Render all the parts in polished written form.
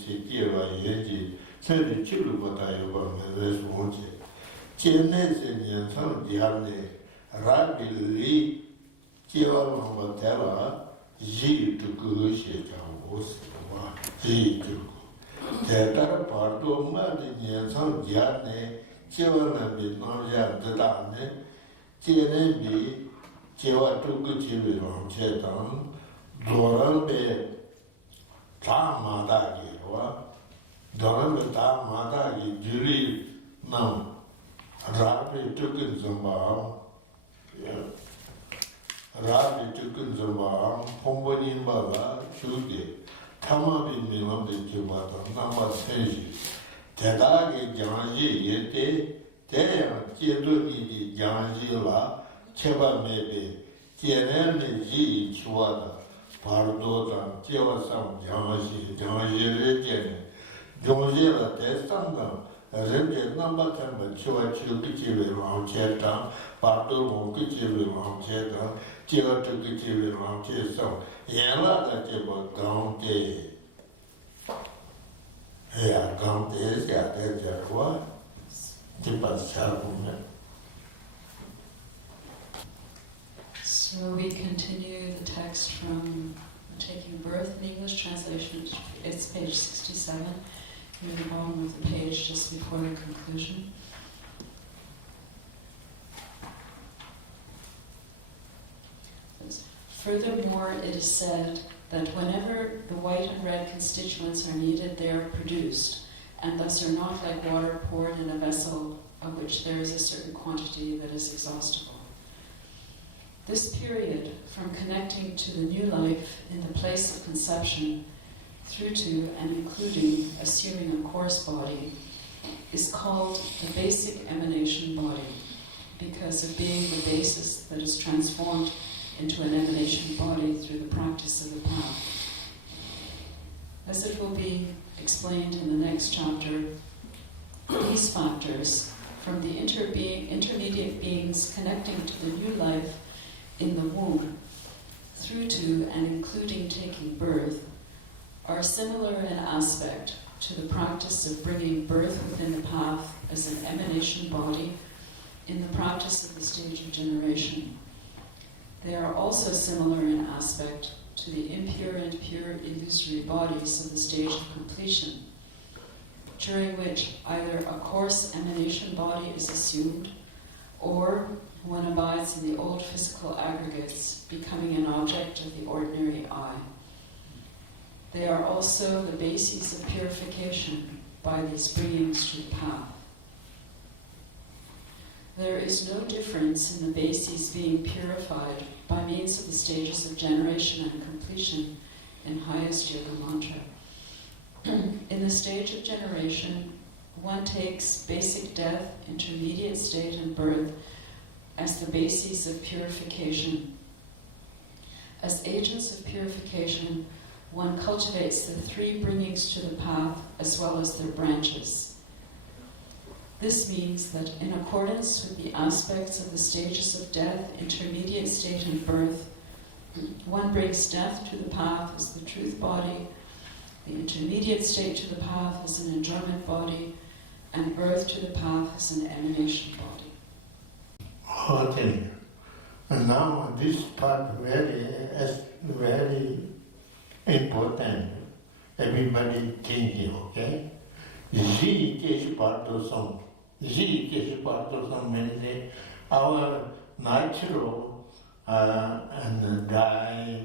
si chieva ieri, se ci lo potaio come risponde. Genese niente di anni, rabbi lì, chieva non bateva, ji tu conosce già ma ji tu. Tera Bardo ma di niente di anni, chieva non ya dadane, tiene bi, chieva tu che ci vedono c'è tan, dorambe Tamada wa Doran Tamada Juri Nam Rabi Tukin Zamba Rabi Tukin Zamba Pombonin Baba Shugi Tamabi Milam de Jibata Nama Senji Tedagi Janji Yete Teya Jeduni Janji La Cheba Mebe Tienel Ji Chwada Bardo, Tiwasam, Jamyang, Jamyang, Jamyang, Testanga, Rebirth number 10, Chua Chukichi, Ramcheta, Bardo, Kichi, Ramcheta, Tia Tukichi, Ramcheta, Yella, that you were gone day. Yeah, gone days, yeah, that's just what? Tipas Chalpum. So we continue the text from Taking Birth in English translation. It's page 67, near the bottom of the page, just before the conclusion. Furthermore, it is said that whenever the white and red constituents are needed, they are produced, and thus are not like water poured in a vessel of which there is a certain quantity that is exhaustible. This period, from connecting to the new life in the place of conception through to and including assuming a coarse body, is called the basic emanation body, because of being the basis that is transformed into an emanation body through the practice of the path. As it will be explained in the next chapter, these factors, from the intermediate beings connecting to the new life in the womb, through to and including taking birth, are similar in aspect to the practice of bringing birth within the path as an emanation body in the practice of the stage of generation. They are also similar in aspect to the impure and pure illusory bodies of the stage of completion, during which either a coarse emanation body is assumed, or one abides in the old physical aggregates, becoming an object of the ordinary eye. They are also the bases of purification by these bringings to the path. There is no difference in the bases being purified by means of the stages of generation and completion in highest yoga mantra. In the stage of generation, one takes basic death, intermediate state, and birth as the bases of purification. As agents of purification, one cultivates the three bringings to the path as well as their branches. This means that in accordance with the aspects of the stages of death, intermediate state, and birth, one brings death to the path as the truth body, the intermediate state to the path as an enjoyment body, and birth to the path as an emanation body. Okay. And now this part very important. Everybody thinking, okay? Ji is part of some. Ji is part of some means our natural and die,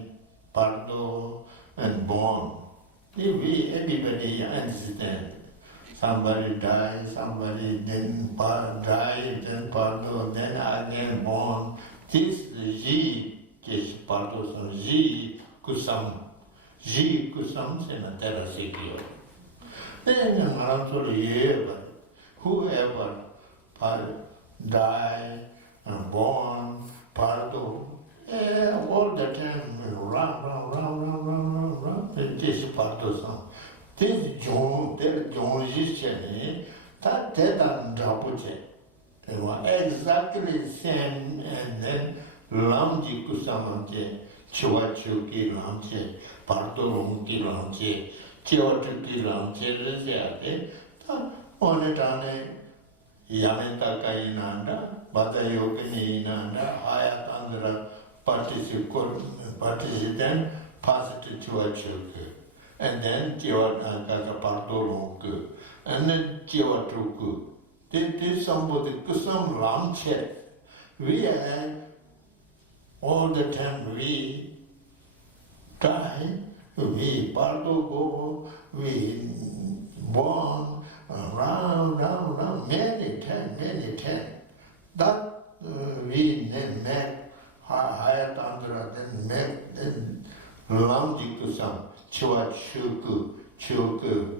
Bardo and born. Everybody understand. Somebody died, somebody then died, then Bardo, then again born. This Ji is part of some. Ji kusam. Ji kusam se na terra secure. Then whoever died and born, Bardo, all the time run. This is part of some. This John is that they were exactly same, and then Lamji Kusamante, Chuachuki Lamche, Bardo Lamche, Chiwachukilam, Chirisiate, Onetane, Yamenta Kainanda, Bata Yogini Nanda, Hayatandra participant, pass it to Chiwachuku, and then Chiwataka Bardo, and then Chiwatuku. They did somebody, some long check. We had all the time we try, we Bardo go, we born round, many times. That we met higher Tandra, then met, then lounging to some Chuku,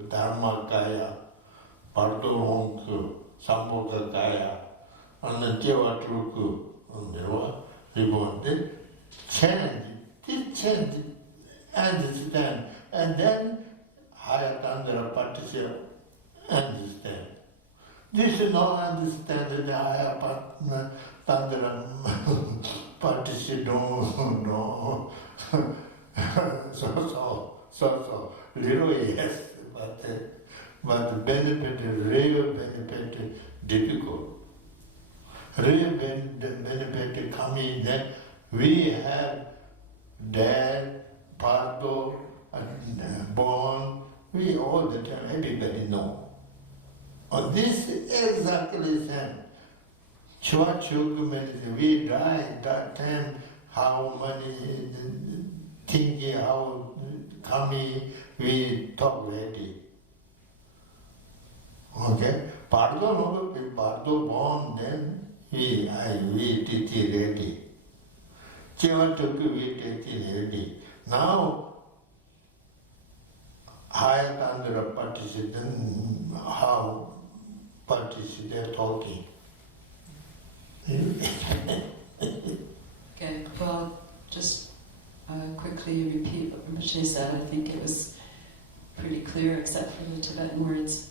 Dharmakaya, Bardo Honku, Samboka Kaya, and the Jewatruku, reborn. Change, understand, and then higher Tandra participate, understand. This is not understand the higher Tandra participate, no. So, little yes, but benefit, real benefit, difficult. Real benefit coming then we have dad, Bardo, born, we all the time, everybody know. On this exactly the same. We die that time, how many thinking, how coming, we talk ready. Okay? Bardo born, then we did it ready. Chevatuku, we did it ready. Now, higher Tandra participant, how participate talking. Okay, well, just quickly repeat what Rinpoche said. I think it was pretty clear except for the Tibetan words.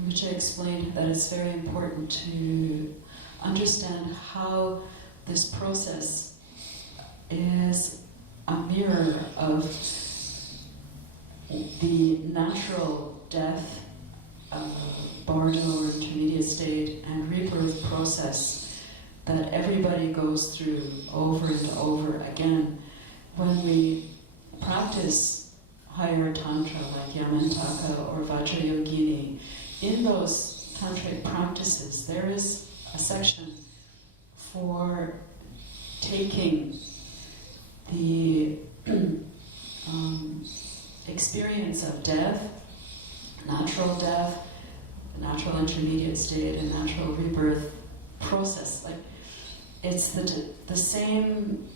Rinpoche explained that it's very important to understand how this process is a mirror of the natural death, Bardo or intermediate state, and rebirth process that everybody goes through over and over again. When we practice higher tantra like Yamantaka or Vajrayogini, in those tantric practices there is a section for taking the experience of death, natural intermediate state, and natural rebirth process. Like, it's the same.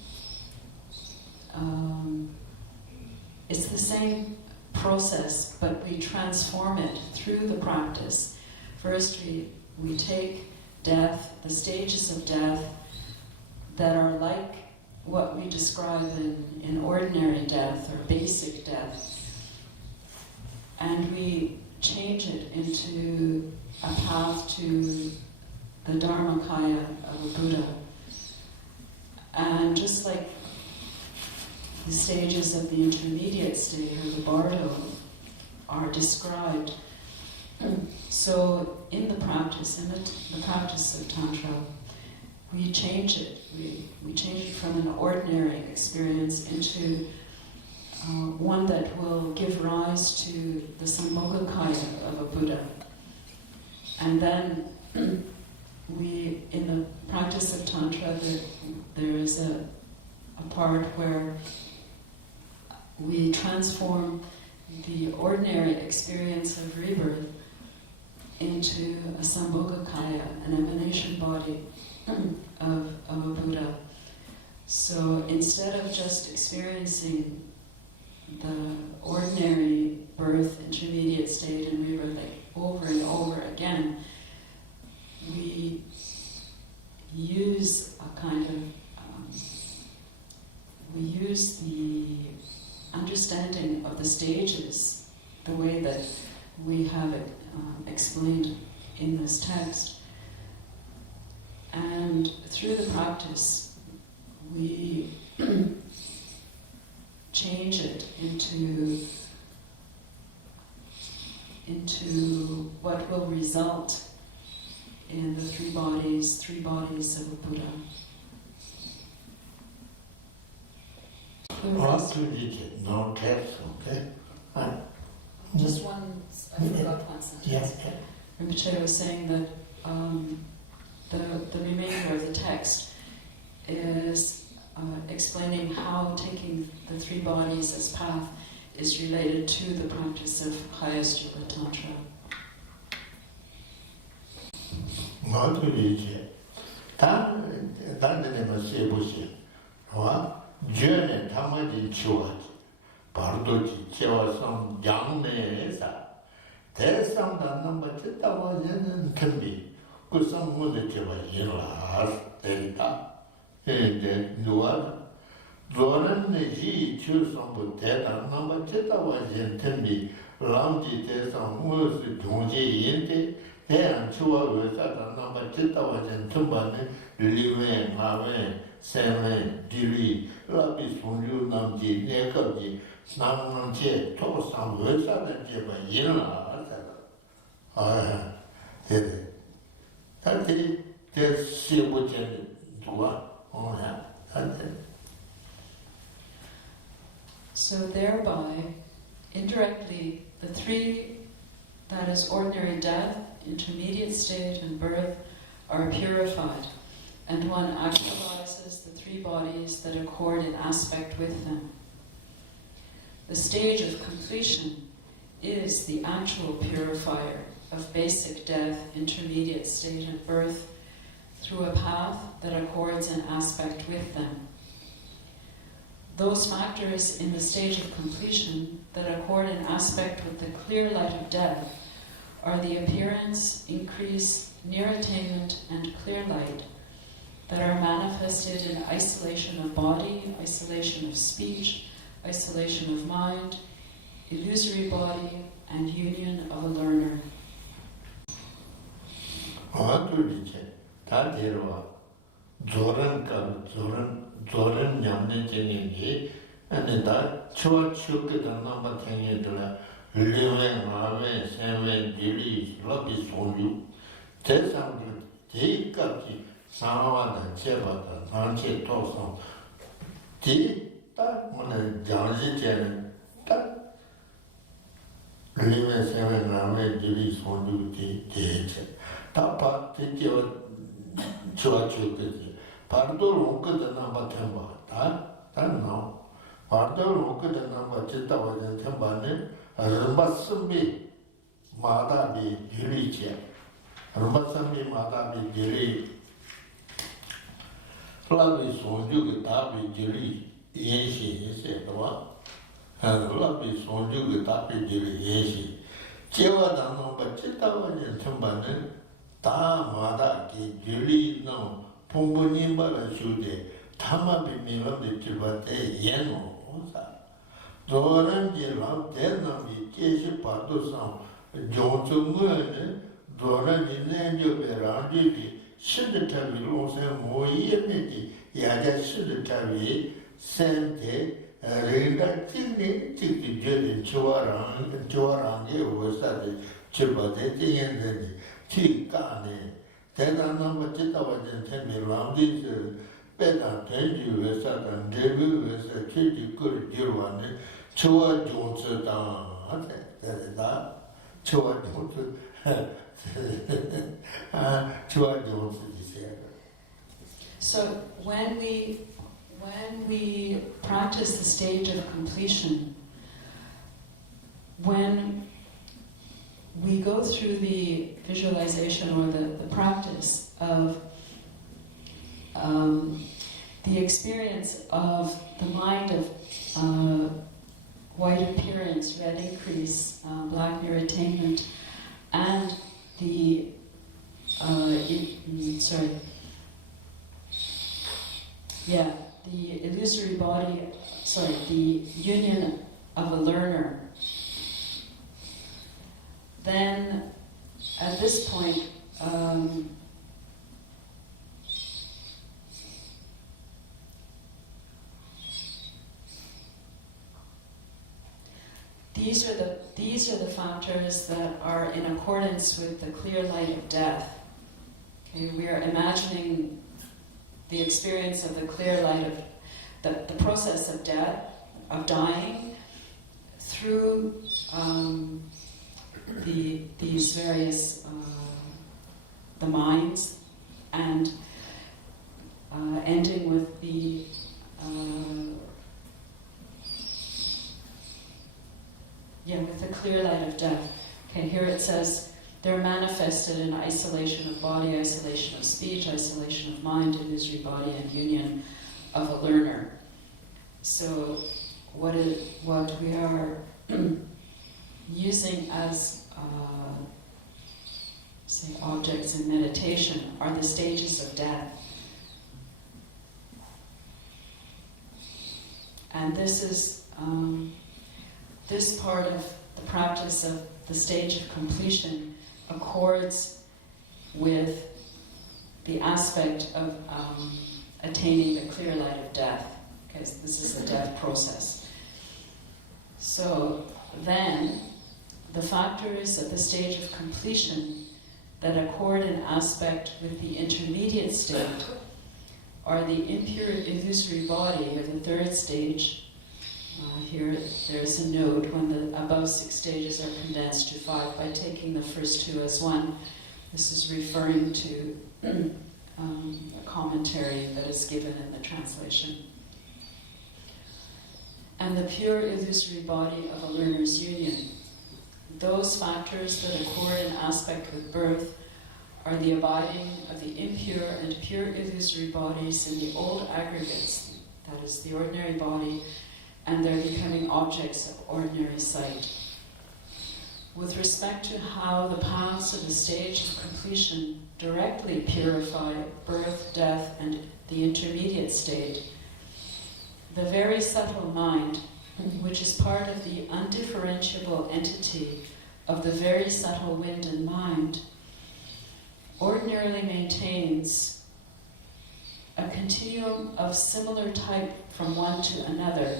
It's the same process, but we transform it through the practice. First, we take death, the stages of death that are like what we describe in ordinary death or basic death, and we change it into a path to the Dharmakaya of a Buddha. And just like the stages of the intermediate state or the Bardo are described, so in the practice of Tantra, we change it. We change it from an ordinary experience into one that will give rise to the Sambhogakaya of a Buddha. And then in the practice of Tantra, there is a part where we transform the ordinary experience of rebirth into a Sambhogakaya, an emanation body of a Buddha. So instead of just experiencing the ordinary birth, intermediate state, and rebirth like over and over again, we use a kind of we use the understanding of the stages the way that we have it explained in this text, and through the practice we change it into what will result in the three bodies of a Buddha. No text, okay? Just one, I forgot one sentence. Yes. Rinpoche was saying that the remainder of the text is explaining how taking the three bodies as path is related to the practice of highest Yoga Tantra. Bardo Jamyang Desam number Chitawa can be good some wood in last data. And Noah Zoran Ji choose some data number Chitawa in Tembi, Lamji Desam was Jonji Yente, then Chua was at a number Chitawa in Tumbane, Liwen, Maven, Seven, Dili, Lapis from you, Namji, Nekaji. Namje to some words are the Yena. That is she would do one. So thereby, indirectly, the three, that is ordinary death, intermediate state, and birth, are purified, and one actualizes the three bodies that accord in aspect with them. The stage of completion is the actual purifier of basic death, intermediate state, and birth through a path that accords an aspect with them. Those factors in the stage of completion that accord an aspect with the clear light of death are the appearance, increase, near attainment, and clear light that are manifested in isolation of body, isolation of speech, isolation of mind, illusory body, and union of a learner. Zoran Yamne Jenny, and that Chua Chuk the number 10 Living Mave, Seven, Dili, Lobis on you. Tell some take up the Sama and Cheva, and Nanche Tosom. That one a Janji Jen, that Living Seven, Mave, Dili, on you, that part, take your Chua Chuk. Bardo look at the number 10, that now. Bardo look at the number Chita and Tembane, Rumbasumi, Madabi, Dilicia, Rumbasami, Madabi, Dili, Flavis on you, Tabi, Dili, Yeshi, he said, what? And Flavis on you, Tabi, Dili, Yeshi. Jeva the number Chita and Tembane, Ta Madaki, Dili, no. Pumbunimba Shude, Tamabi Milam de Tibate, Yeno, Zoran Jilam, Denami, Jeshi Padusam, Jonsu Mune, Zoran in Angel Berandi, Shidatavi Losam, Moyemiti, Yada Shidatavi, Sente, Renda Tini, Tiki Judin Chuarangi, was at the Chibate and the Tikane. Then I number Chita was in 10 round this better 20 was at and debut was a kitty good deal one. Chua Jones down. That is that. Chua Jones. Chua Jones is here. So when we practice the stage of completion, when we go through the visualization or the practice of the experience of the mind of white appearance, red increase, black near attainment, and the the illusory body, the union of a learner. Then, at this point, these are the factors that are in accordance with the clear light of death. Okay, we are imagining the experience of the clear light of the process of death, of dying, through these various the minds, and ending with the with the clear light of death. Okay, here it says they're manifested in isolation of body, isolation of speech, isolation of mind, illusory body, and union of a learner. So what we are using as say objects in meditation are the stages of death. And this is this part of the practice of the stage of completion accords with the aspect of attaining the clear light of death, because this is the death process. So then, the factors at the stage of completion that accord an aspect with the intermediate state are the impure illusory body of the third stage. Here there's a note when the above 6 stages are condensed to 5 by taking the first 2 as one. This is referring to a commentary that is given in the translation. And the pure illusory body of a learner's union. Those factors that accord an aspect with birth are the abiding of the impure and pure illusory bodies in the old aggregates, that is, the ordinary body, and they're becoming objects of ordinary sight. With respect to how the paths of the stage of completion directly purify birth, death, and the intermediate state, the very subtle mind, which is part of the undifferentiable entity of the very subtle wind and mind, ordinarily maintains a continuum of similar type from one to another,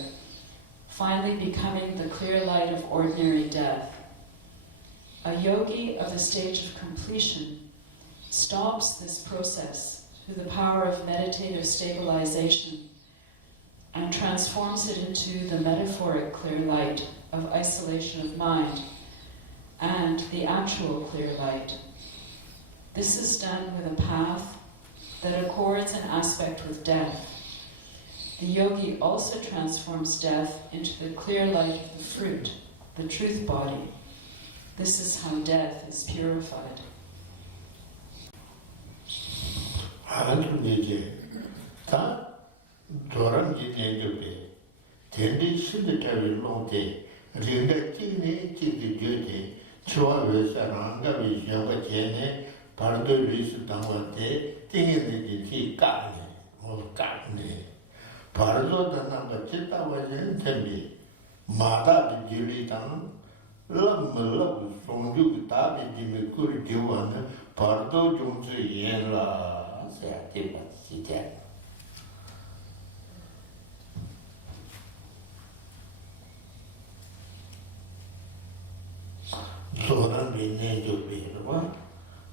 finally becoming the clear light of ordinary death. A yogi of the stage of completion stops this process through the power of meditative stabilization and transforms it into the metaphoric clear light of isolation of mind and the actual clear light. This is done with a path that accords an aspect with death. The yogi also transforms death into the clear light of the fruit, the truth body. This is how death is purified. Bardo Luis Dangwate, thinking Bardo the number Chita was in Tembi. Mata the Jiri Tang, Love from you, Tabi Jimmy Kuri Juan, Bardo Jones Yela, Sati Sita. Soran be named to be one.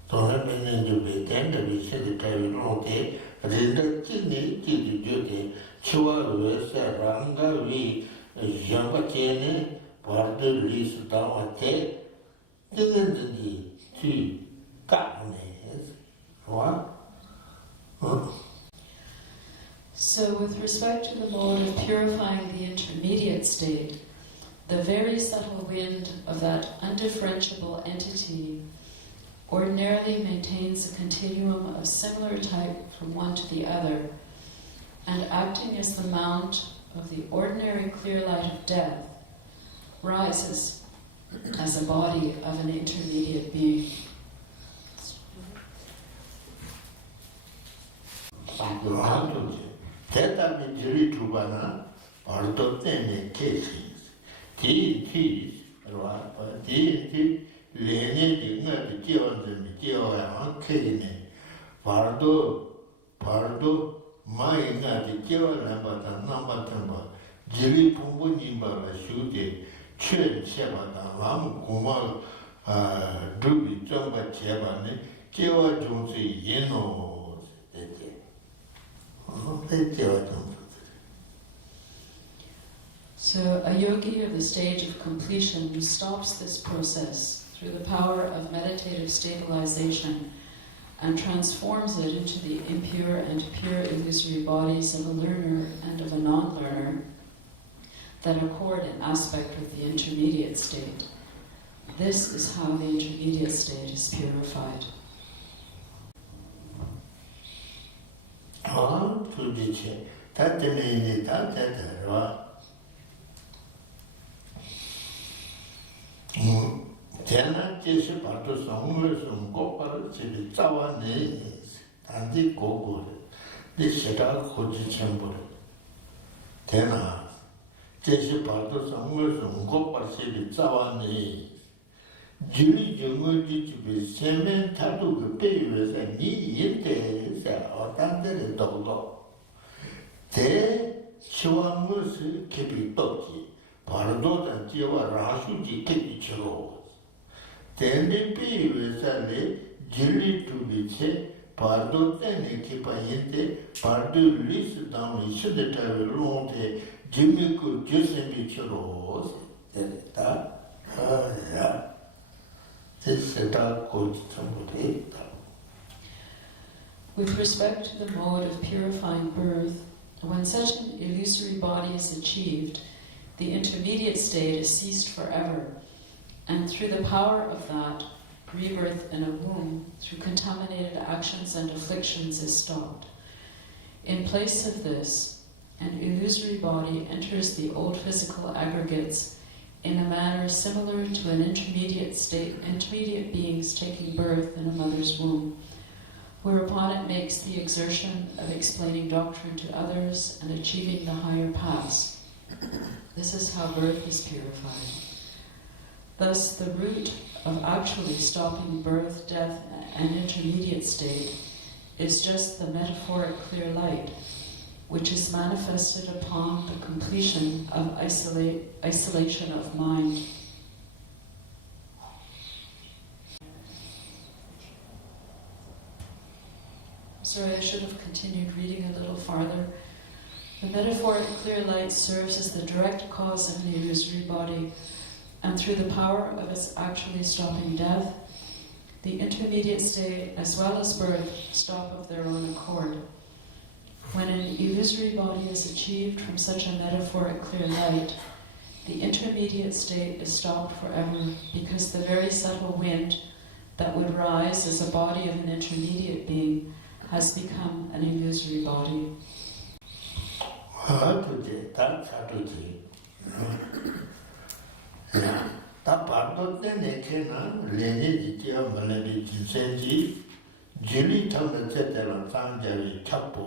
Soran be named to be tender, we said the carry long day, Rinda Chini, Chidi, Chua, Ranga, we, Jamyang, Bardo, Luis, Dawate, didn't the two gardeners. What? So, with respect to the mode of purifying the intermediate state, the very subtle wind of that undifferentiable entity ordinarily maintains a continuum of similar type from one to the other, and acting as the mount of the ordinary clear light of death, rises as a body of an intermediate being. Bardo, my Jiri Pumbu Nimba, Shute, chen cheba da lam kuma drubi chomba cheba ne chewa jungsi yeno chewa jungsi. So a yogi of the stage of completion stops this process through the power of meditative stabilization and transforms it into the impure and pure illusory bodies of a learner and of a non-learner that accord in aspect with the intermediate state. This is how the intermediate state is purified. Tena jeshi Bardo samure sum gopar chibi tsawa ne tandi gogore de sheta khoji chembore. Tena jeshi Bardo samure sum gopar chibi tsawa ne jili jungo chibi semen tatu ke pewe sa ni yinte sa otandere dodo. Te shiwa musi kepi toki Bardo dan jiwa rashu ji kepi chiro. Tende piwe sale jili tubiche Bardo tene kipa yinte Bardo lis dami shidetawe lonte jimiku jusembi chiro ta ya seta koji tambure. With respect to the mode of purifying birth, when such an illusory body is achieved, the intermediate state is ceased forever, and through the power of that, rebirth in a womb through contaminated actions and afflictions is stopped. In place of this, an illusory body enters the old physical aggregates in a manner similar to an intermediate beings taking birth in a mother's womb, whereupon it makes the exertion of explaining doctrine to others and achieving the higher paths. This is how birth is purified. Thus, the root of actually stopping birth, death, and intermediate state is just the metaphoric clear light, which is manifested upon the completion of isolation of mind. Sorry, I should have continued reading a little farther. The metaphoric clear light serves as the direct cause of an illusory body, and through the power of its actually stopping death, the intermediate state as well as birth stop of their own accord. When an illusory body is achieved from such a metaphoric clear light, the intermediate state is stopped forever, because the very subtle wind that would rise as a body of an intermediate being has become an illusory body. Ta Bardo tene kena lene jitia malabi jinsenji jili tanga cetera tangjavi chapo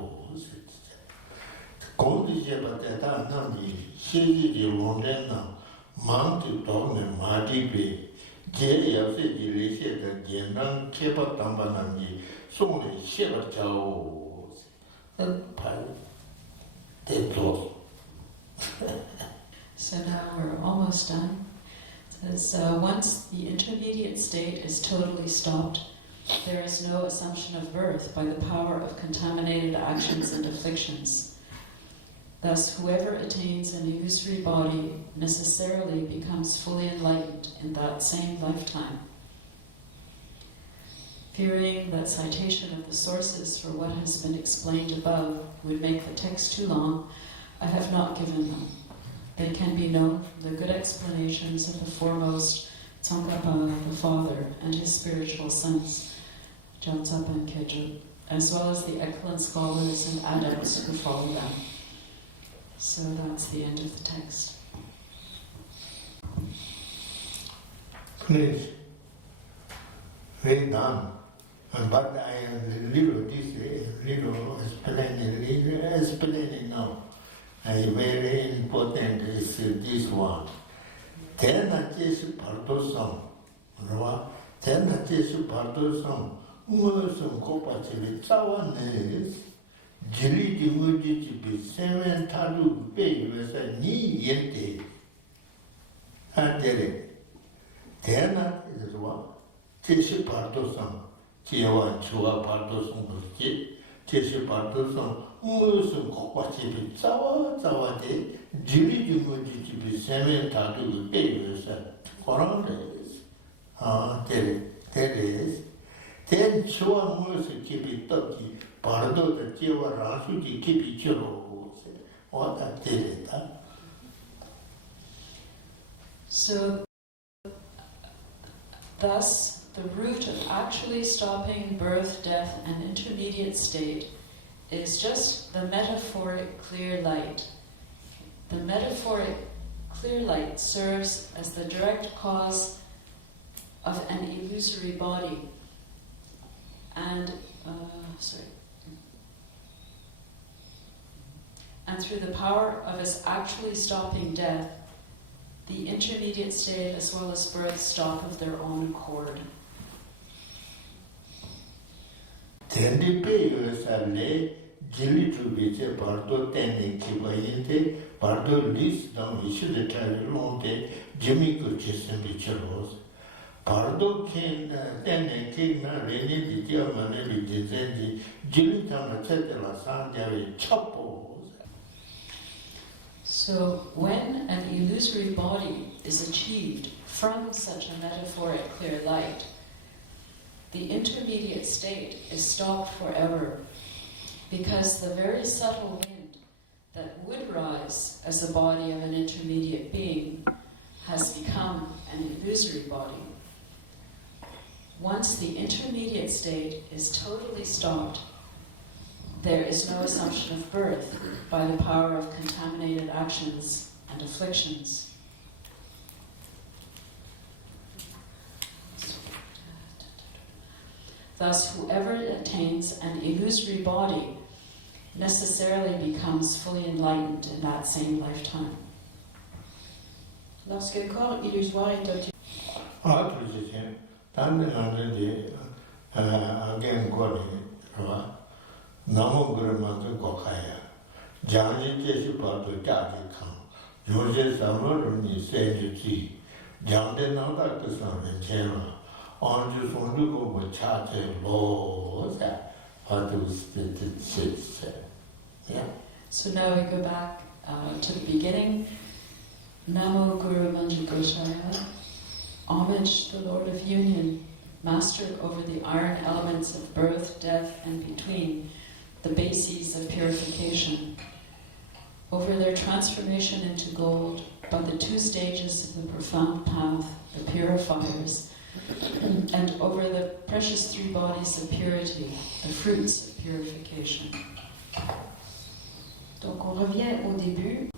kondi jeba teta nami shiji ji londena manti togne madibe jeli yase ji leshe da jenang kepa tamba nami songre sheba chao pai te close. So now we're almost done. It says, once the intermediate state is totally stopped, there is no assumption of birth by the power of contaminated actions and afflictions. Thus, whoever attains an illusory body necessarily becomes fully enlightened in that same lifetime. Fearing that citation of the sources for what has been explained above would make the text too long, I have not given them. They can be known from the good explanations of the foremost Tsongkhapa, the father, and his spiritual sons, Gyaltsab and Khedrup, as well as the excellent scholars and adepts who follow them. So that's the end of the text. Please, very done. But I am little explaining now. Very important is this one. Tena jesu Bardo sam, tena jesu Bardo sam, umosum kopa chibi tsawa nes, jili jimuji chibi semen talu pe yuesa ni yente. and did it. Then is what? Tishi Bardo Sang, Chiawa Chua Bardo Sang was Jit, Tishi Bardo Sang, Musum Kokwachi, Zawa de, Jiri Jumu Semen Tatu, Babies, Koran days. That is. Then Chua Mus Kipi Toki, Bardo the Chiawa Rasu, Kipi Chiro, what that did it. So, thus, the root of actually stopping birth, death, and intermediate state is just the metaphoric clear light. The metaphoric clear light serves as the direct cause of an illusory body. And through the power of its actually stopping death, the intermediate state as well as birth stop of their own accord. Tendi peyos alle jili tubice Bardo tenne kibayinte Bardo lis dam ishu de tarilonte jemi kuchesim bicharos. Bardo ken tenne kina reni ditia mane bidizendi jili tama chetela sanjavi chapo. So when an illusory body is achieved from such a metaphoric clear light, the intermediate state is stopped forever, because the very subtle wind that would rise as the body of an intermediate being has become an illusory body. Once the intermediate state is totally stopped, there is no assumption of birth by the power of contaminated actions and afflictions. Thus, whoever attains an illusory body necessarily becomes fully enlightened in that same lifetime. Lorsqu'un corps illusoire est obtenu. Namo Gurmanta Gokaya, Jani Jesu Bardo Jadi Kang, Jose Samaruni Sejuti, Jande Nanda Kusan and Chena, Anju Sonduko Machate Loza, Padu Spitted Sits. Yeah. So now we go back to the beginning. Namo Guru Manju Goshaya, homage the Lord of Union, master over the iron elements of birth, death, and between, the bases of purification, over their transformation into gold by the two stages of the profound path, the purifiers, and over the precious three bodies of purity, the fruits of purification. Donc on revient au début.